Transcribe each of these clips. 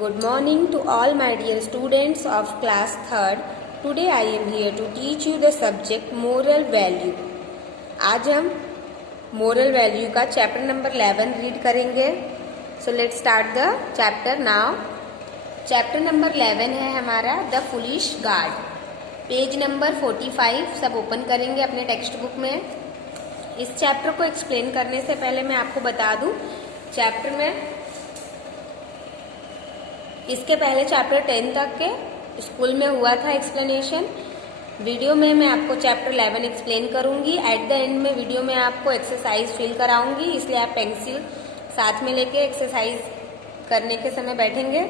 Good morning to all my dear students of class 3rd. Today I am here to teach you the subject moral value. आज हम moral value का chapter number 11 read करेंगे. So let's start the chapter now. Chapter number 11 है हमारा The Foolish Guard. Page number 45 सब open करेंगे अपने text book में. इस चैप्टर को एक्सप्लेन करने से पहले मैं आपको बता दूं, चैप्टर में इसके पहले चैप्टर 10 तक के स्कूल में हुआ था एक्सप्लेनेशन. वीडियो में मैं आपको चैप्टर 11 एक्सप्लेन करूंगी. एट द एंड में वीडियो में आपको एक्सरसाइज फिल कराऊंगी, इसलिए आप पेंसिल साथ में लेके एक्सरसाइज करने के समय बैठेंगे.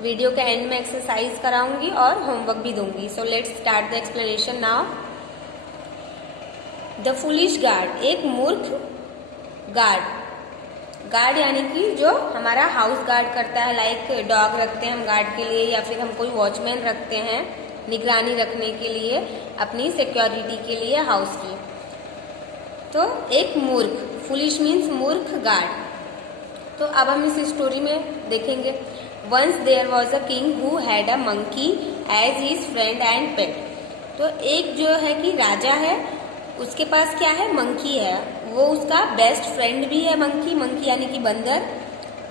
वीडियो के एंड में एक्सरसाइज कराऊंगी और होमवर्क भी दूंगी. So let's start the explanation now. The foolish guard, एक मूर्ख गार्ड. गार्ड यानी कि जो हमारा हाउस गार्ड करता है, लाइक डॉग रखते हैं हम गार्ड के लिए, या फिर हम कोई वॉचमैन रखते हैं निगरानी रखने के लिए, अपनी सिक्योरिटी के लिए हाउस की. तो एक मूर्ख, फुलिश मीन्स मूर्ख गार्ड. तो अब हम इस स्टोरी में देखेंगे. Once there was a king who had a monkey as his friend and pet. तो एक जो है कि राजा है, उसके पास क्या है, मंकी है. वो उसका बेस्ट फ्रेंड भी है. मंकी, मंकी यानी कि बंदर,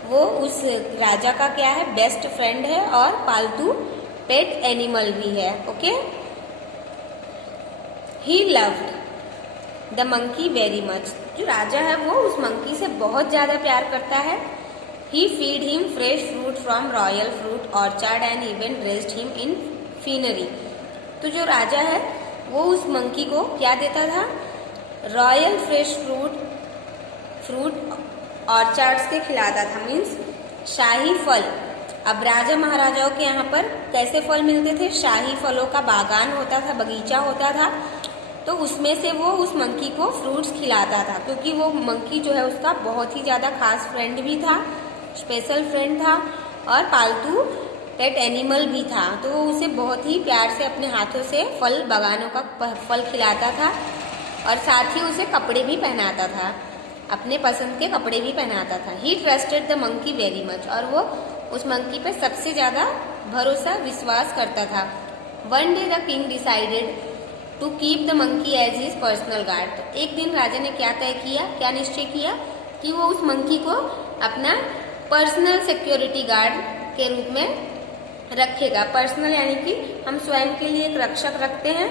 वो उस राजा का क्या है, बेस्ट फ्रेंड है और पालतू पेट एनिमल भी है. Okay. He loved the monkey very much. जो राजा है वो उस मंकी से बहुत ज्यादा प्यार करता है. He feed him fresh fruit from royal fruit orchard and even dressed him in finery. तो जो राजा है वो उस मंकी को क्या देता था, रॉयल फ्रेश फ्रूट ऑर्चार्ड्स के खिलाता था, मीन्स शाही फल. अब राजा महाराजाओं के यहाँ पर कैसे फल मिलते थे, शाही फलों का बागान होता था, बगीचा होता था. तो उसमें से वो उस मंकी को फ्रूट्स खिलाता था, क्योंकि वो मंकी जो है उसका बहुत ही ज्यादा खास फ्रेंड भी था, स्पेशल फ्रेंड था और पालतू पेट एनिमल भी था. तो वो उसे बहुत ही प्यार से अपने हाथों से फल, बागानों का फल खिलाता था और साथ ही उसे कपड़े भी पहनाता था, अपने पसंद के कपड़े भी पहनाता था. He trusted the monkey very much. और वो उस मंकी पे सबसे ज्यादा भरोसा, विश्वास करता था. One day the king decided to keep the monkey as his personal guard. एक दिन राजा ने क्या तय किया, क्या निश्चय किया कि वो उस मंकी को अपना पर्सनल सिक्योरिटी गार्ड के रूप में रखेगा. पर्सनल यानी कि हम स्वयं के लिए एक रक्षक रखते हैं,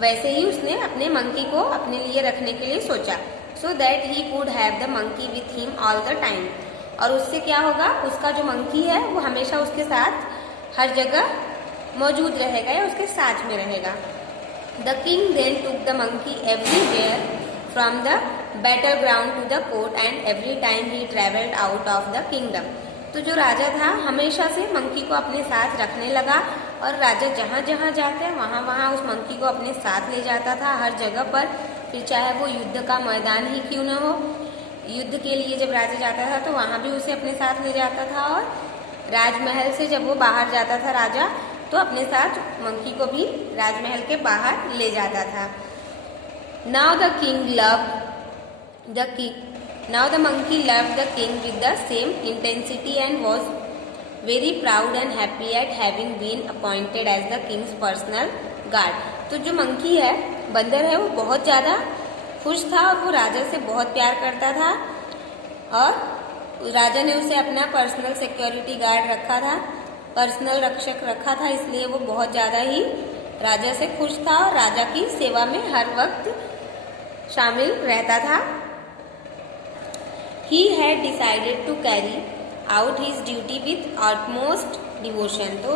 वैसे ही उसने अपने मंकी को अपने लिए रखने के लिए सोचा. So that he could have the monkey with him all the time. और उससे क्या होगा, उसका जो मंकी है वो हमेशा उसके साथ हर जगह मौजूद रहेगा या उसके साथ में रहेगा. The king then took the monkey everywhere from the battle ground to the court and every time he travelled out of the kingdom. तो जो राजा था हमेशा से मंकी को अपने साथ रखने लगा और राजा जहाँ जहाँ जाते हैं वहाँ वहाँ उस मंकी को अपने साथ ले जाता था, हर जगह पर. फिर चाहे वो युद्ध का मैदान ही क्यों न हो, युद्ध के लिए जब राजा जाता था तो वहाँ भी उसे अपने साथ ले जाता था. और राजमहल से जब वो बाहर जाता था राजा, तो अपने साथ मंकी को भी राजमहल के बाहर ले जाता था. Now the king loved the king. Now the monkey loved the king with the same intensity and was very proud and happy at having been appointed as the king's personal guard. तो जो monkey है, बंदर है, वो बहुत ज़्यादा खुश था और वो राजा से बहुत प्यार करता था और राजा ने उसे अपना पर्सनल सिक्योरिटी गार्ड रखा था, पर्सनल रक्षक रखा था, इसलिए वो बहुत ज़्यादा ही राजा से खुश था और राजा की सेवा में हर वक्त शामिल रहता था. He had decided to carry out his duty with utmost devotion. तो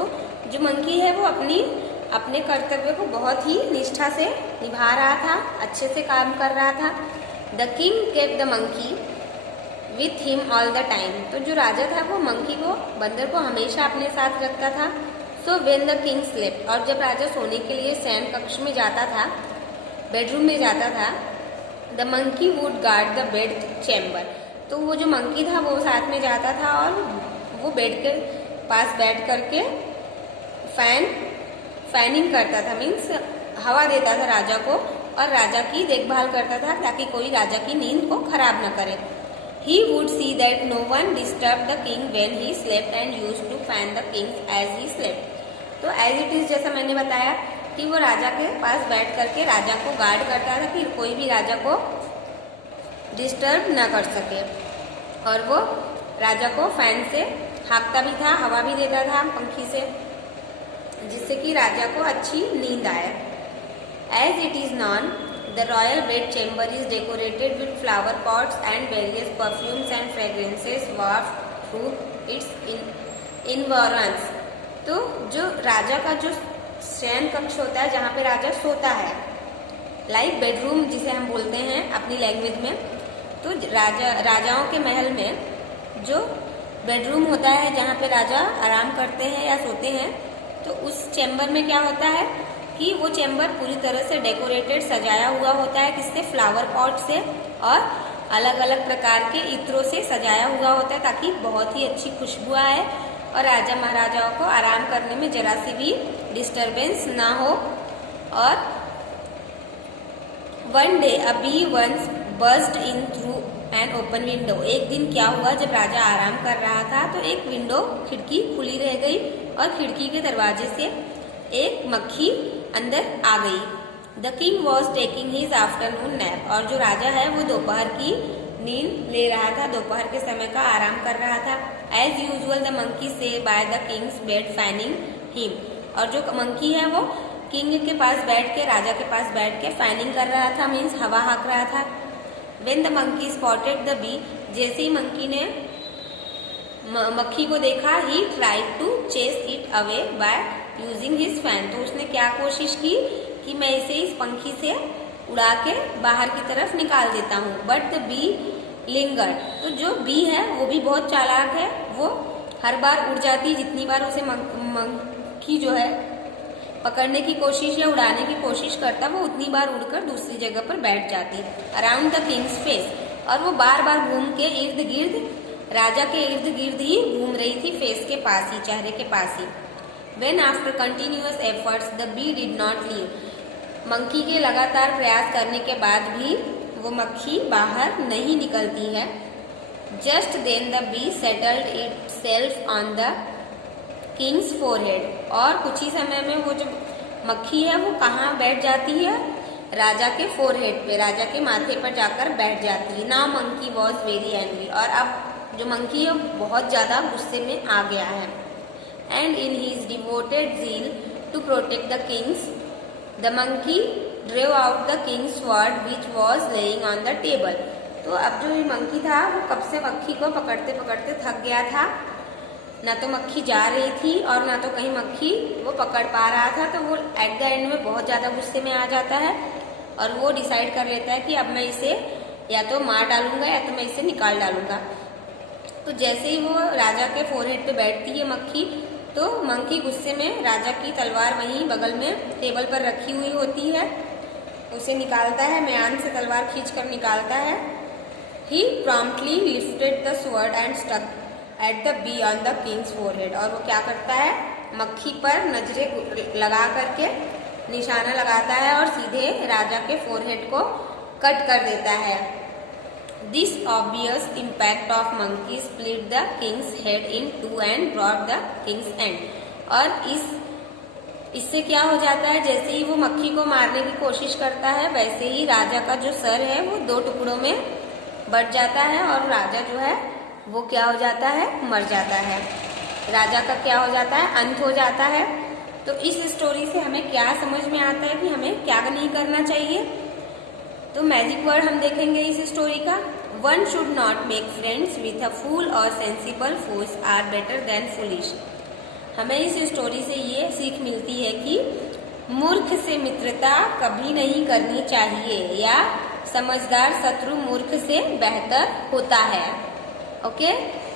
जो मंकी है वो अपने कर्तव्य को बहुत ही निष्ठा से निभा रहा था, अच्छे से काम कर रहा था. The king kept the monkey with him all the time. तो जो राजा था वो मंकी को, बंदर को हमेशा अपने साथ रखता था. So when the king slept, और जब राजा सोने के लिए शयन कक्ष में जाता था, बेडरूम में जाता था, the monkey would guard the bed chamber. तो वो जो मंकी था वो साथ में जाता था और वो बेड के पास बैठ करके फैनिंग करता था, मीन्स हवा देता था राजा को और राजा की देखभाल करता था ताकि कोई राजा की नींद को खराब न करे. He would see that no one disturbed the king when he slept and used to fan the king as he slept. तो एज इट इज जैसा मैंने बताया कि वो राजा के पास बैठ करके राजा को गार्ड करता था कि कोई भी राजा को डिस्टर्ब न कर सके, और वो राजा को फैन से हाँकता भी था, हवा भी देता था पंखी से, जिससे कि राजा को अच्छी नींद आए। As it is known The royal bed chamber is decorated with flower pots and various perfumes and fragrances wafted through its environs. तो जो राजा का जो शयन कक्ष होता है, जहाँ पे राजा सोता है, लाइक बेडरूम जिसे हम बोलते हैं अपनी लैंग्वेज में, तो राजाओं के महल में जो बेडरूम होता है जहाँ पे राजा आराम करते हैं या सोते हैं, तो उस चैम्बर में क्या होता है कि वो चैम्बर पूरी तरह से डेकोरेटेड, सजाया हुआ होता है, किससे? फ्लावर पॉट से और अलग अलग प्रकार के इत्रों से सजाया हुआ होता है, ताकि बहुत ही अच्छी खुशबू आए और राजा महाराजाओं को आराम करने में जरा सी भी डिस्टरबेंस ना हो। और one day a bee once burst in through an open window. एक दिन क्या हुआ, जब राजा आराम कर रहा था तो एक विंडो, खिड़की खुली रह गई और खिड़की के दरवाजे से एक मक्खी अंदर आ गई। The king was taking his afternoon nap. और जो राजा है वो दोपहर की नींद ले रहा था, दोपहर के समय का आराम कर रहा था। एज यूजुअल द मंकी से by the Kings bed fanning him. और जो मंकी है वो किंग के पास बैठ के, राजा के पास बैठ के फैनिंग कर रहा था, मीन्स हवा हाँक रहा था। When the monkey spotted the bee, जैसे ही मंकी ने मक्खी को देखा, he tried to chase it away by using his fan. तो उसने क्या कोशिश की कि मैं इसे इस पंखी से उड़ा के बाहर की तरफ निकाल देता हूँ। But the be linger. तो जो बी है वो भी बहुत चालाक है, वो हर बार उड़ जाती, जितनी बार उसे मक्खी जो है पकड़ने की कोशिश या उड़ाने की कोशिश करता, वो उतनी बार उड़कर दूसरी जगह पर बैठ जाती अराउंड द किंग्स फेस। और वो बार बार घूम के इर्द गिर्द, राजा के इर्द गिर्द ही घूम रही थी, फेस के पास ही, चेहरे के पास ही। When after continuous efforts the bee did not leave, monkey के लगातार प्रयास करने के बाद भी वो मक्खी बाहर नहीं निकलती है। Just then the bee settled itself on the king's forehead, और कुछ ही समय में वो जो मक्खी है वो कहाँ बैठ जाती है? राजा के फोरहेड पे, राजा के माथे पर जाकर बैठ जाती है। Now monkey was very angry, और अब जो मंकी है बहुत ज्यादा गुस्से में आ गया है। And in his devoted zeal to protect the kings, the monkey drew out the king's sword which was laying on the table. तो अब जो ये मंकी था वो कब से मक्खी को पकड़ते पकड़ते थक गया था, ना तो मक्खी जा रही थी और ना तो कहीं मक्खी वो पकड़ पा रहा था। तो वो एट द एंड में बहुत ज्यादा गुस्से में आ जाता है और वो डिसाइड कर लेता है कि अब मैं इसे या तो मार डालूंगा या तो मैं इसे निकाल डालूंगा। तो जैसे ही वो राजा के फोरहेड पे बैठती है मक्खी, तो मंकी गुस्से में राजा की तलवार वहीं बगल में टेबल पर रखी हुई होती है, उसे निकालता है, म्यान से तलवार खींचकर निकालता है। He promptly lifted the sword and stuck at the bee on the king's forehead. और वो क्या करता है, मक्खी पर नजरें लगा करके निशाना लगाता है और सीधे राजा के फोरहेड को कट कर देता है। This obvious impact of monkey split the king's head in two and brought the king's end. और इससे क्या हो जाता है, जैसे ही वो मक्खी को मारने की कोशिश करता है, वैसे ही राजा का जो सर है वो दो टुकड़ों में बट जाता है और राजा जो है वो क्या हो जाता है, मर जाता है। राजा का क्या हो जाता है, अंत हो जाता है। तो इस स्टोरी से हमें क्या समझ में आता है कि हमें क्या नहीं करना चाहिए? तो मैजिक वर्ड हम देखेंगे इस स्टोरी का। One should not make friends with a fool और sensible fools are better than foolish. हमें इस स्टोरी से ये सीख मिलती है कि मूर्ख से मित्रता कभी नहीं करनी चाहिए, या समझदार शत्रु मूर्ख से बेहतर होता है। Okay,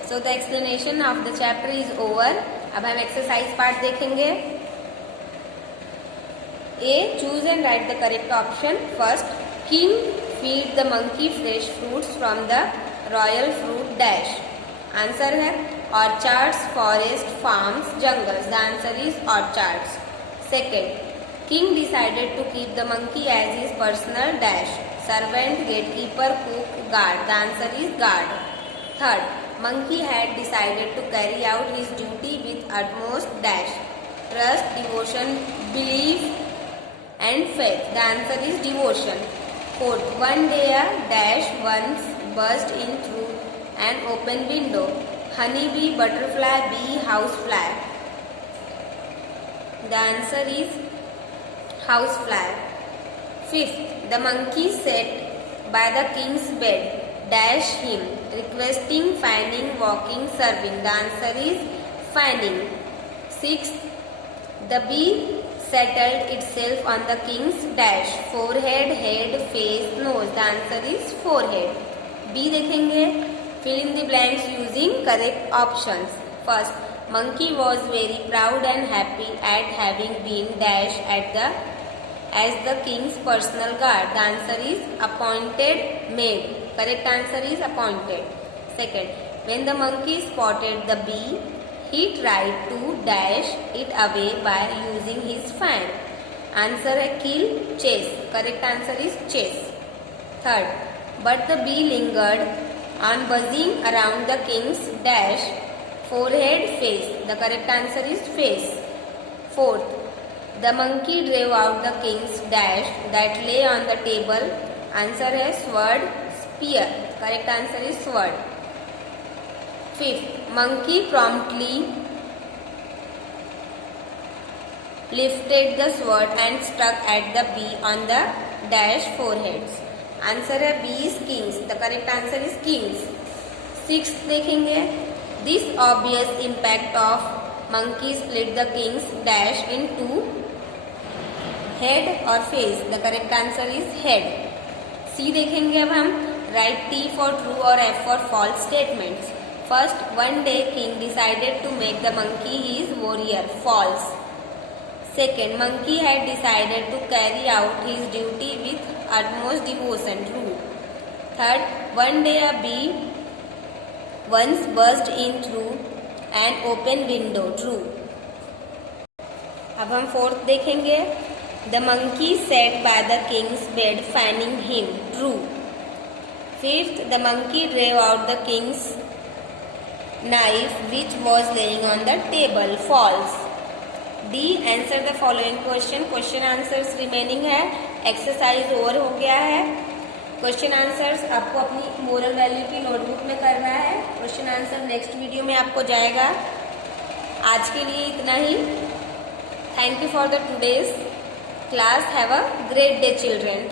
so the explanation of the chapter is over. अब हम एक्सरसाइज पार्ट देखेंगे। A, choose and write the correct option. First, King feed the monkey fresh fruits from the royal fruit dash. Answer है orchards, forest, farms, jungles. The answer is orchards. Second, King decided to keep the monkey as his personal dash. Servant, gatekeeper, cook, guard. The answer is guard. Third, monkey had decided to carry out his duty with utmost dash, trust, devotion, belief and faith. The answer is devotion. Fourth, one day a dash once burst in through an open window. Honeybee, butterfly, bee, housefly. The answer is housefly. Fifth, the monkey sat by the king's bed, dash him, requesting, fanning, walking, serving. The answer is fanning. Sixth, the bee settled itself on the king's dash, forehead, head, face, nose. The answer is forehead. B देखेंगे, fill in the blanks using correct options. First, monkey was very proud and happy at having been dash as the king's personal guard. The answer is appointed maid. Correct answer is appointed. Second, when the monkey spotted the bee, he tried to dash it away by using his fan. Answer है kill, chase. Correct answer is chase. Third, but the bee lingered on buzzing around the king's dash, forehead, face. The correct answer is face. Fourth, the monkey drove out the king's dash that lay on the table. Answer है sword, spear. Correct answer is sword. Fifth, monkey promptly lifted the sword and struck at the bee on the dash foreheads. Answer है bee is kings. The correct answer is kings. Sixth देखेंगे, this obvious impact of monkey split the king's dash into head or face. The correct answer is head. C देखेंगे अब हम, write T for true or F for false statements. First, one day king decided to make the monkey his warrior. False. Second, monkey had decided to carry out his duty with utmost devotion. True. Third, one day a bee once burst in through an open window. True. अब हम fourth देखेंगे, the monkey sat by the king's bed fanning him. True. Fifth, the monkey drove out the king's knife which was laying on the table. False. D, answer the following question. Question answers remaining है, exercise over हो गया है. Question answers आपको अपनी moral value की notebook में करना है. क्वेश्चन आंसर नेक्स्ट वीडियो में आपको जाएगा. आज के लिए इतना ही. Thank you for the today's class. Have a great day children.